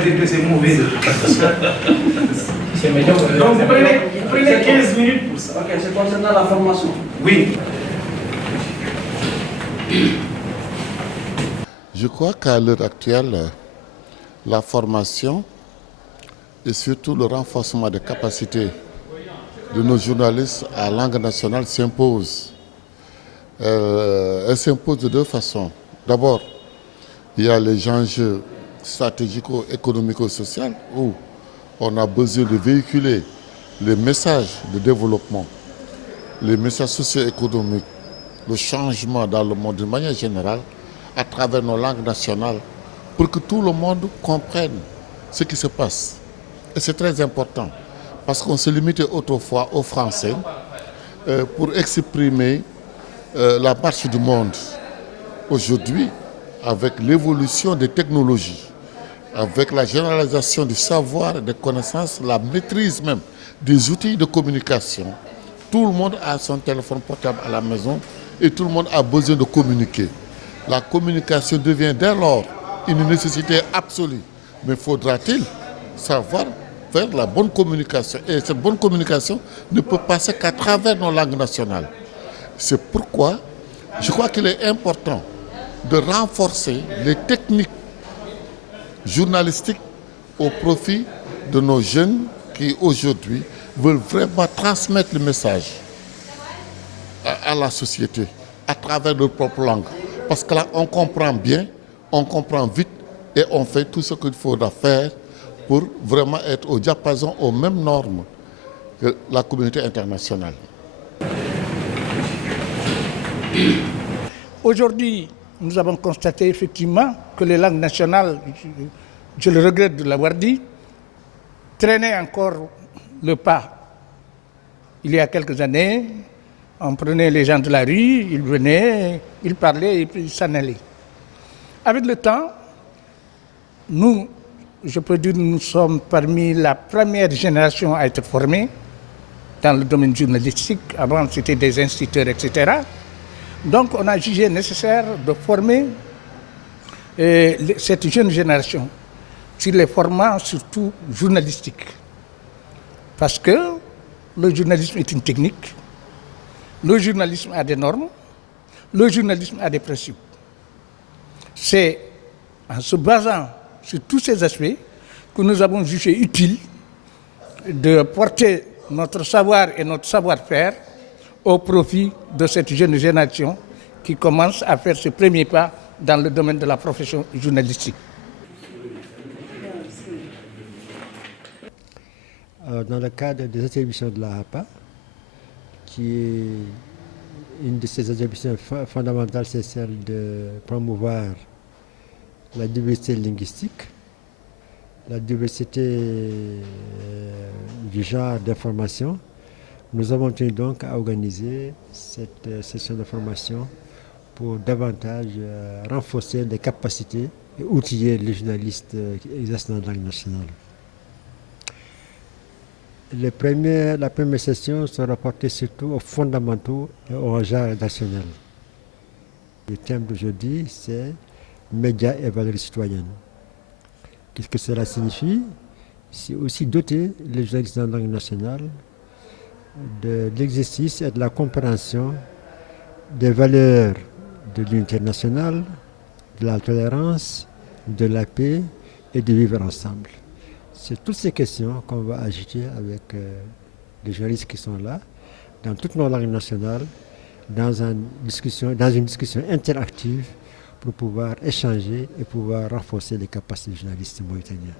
dire que c'est mauvais. Donc vous prenez 15 minutes pour ça. Ok, c'est concernant la formation. Oui. Je crois qu'à l'heure actuelle, la formation et surtout le renforcement des capacités de nos journalistes à langue nationale s'impose. Elle s'impose de deux façons. D'abord, il y a les enjeux stratégico-économico-sociaux où on a besoin de véhiculer les messages de développement, les messages socio-économiques, le changement dans le monde d'une manière générale à travers nos langues nationales pour que tout le monde comprenne ce qui se passe. Et c'est très important parce qu'on se limitait autrefois aux Français pour exprimer la marche du monde. Aujourd'hui, avec l'évolution des technologies, avec la généralisation du savoir et des connaissances, la maîtrise même des outils de communication, tout le monde a son téléphone portable à la maison et tout le monde a besoin de communiquer. La communication devient dès lors une nécessité absolue. Mais faudra-t-il savoir faire la bonne communication? Et cette bonne communication ne peut passer qu'à travers nos langues nationales. C'est pourquoi je crois qu'il est important de renforcer les techniques journalistiques au profit de nos jeunes qui aujourd'hui veulent vraiment transmettre le message à la société à travers leur propre langue. Parce que là, on comprend bien, on comprend vite et on fait tout ce qu'il faudra faire pour vraiment être au diapason, aux mêmes normes que la communauté internationale. Aujourd'hui, nous avons constaté effectivement que les langues nationales, je le regrette de l'avoir dit, traînaient encore le pas. Il y a quelques années, on prenait les gens de la rue, ils venaient, ils parlaient et puis ils s'en allaient. Avec le temps, nous, je peux dire, nous sommes parmi la première génération à être formés dans le domaine journalistique. Avant, c'était des instituteurs, etc. Donc, on a jugé nécessaire de former cette jeune génération sur les formats surtout journalistiques. Parce que le journalisme est une technique, le journalisme a des normes, le journalisme a des principes. C'est en se basant sur tous ces aspects que nous avons jugé utile de porter notre savoir et notre savoir-faire au profit de cette jeune génération qui commence à faire ses premiers pas dans le domaine de la profession journalistique. Dans le cadre des attributions de la APA, qui est une de ses attributions fondamentales, c'est celle de promouvoir la diversité linguistique, la diversité du genre d'information. Nous avons tenu donc à organiser cette session de formation pour davantage renforcer les capacités et outiller les journalistes qui exercent dans la langue nationale. La première session sera portée surtout aux fondamentaux et au genre rédactionnel. Le thème d'aujourd'hui, c'est médias et valeurs citoyennes. Qu'est-ce que cela signifie? C'est aussi doter les journalistes dans la langue nationale de l'exercice et de la compréhension des valeurs de l'unité nationale, de la tolérance, de la paix et de vivre ensemble. C'est toutes ces questions qu'on va agiter avec les journalistes qui sont là, dans toutes nos langues nationales, dans une discussion interactive pour pouvoir échanger et pouvoir renforcer les capacités des journalistes mauritaniens.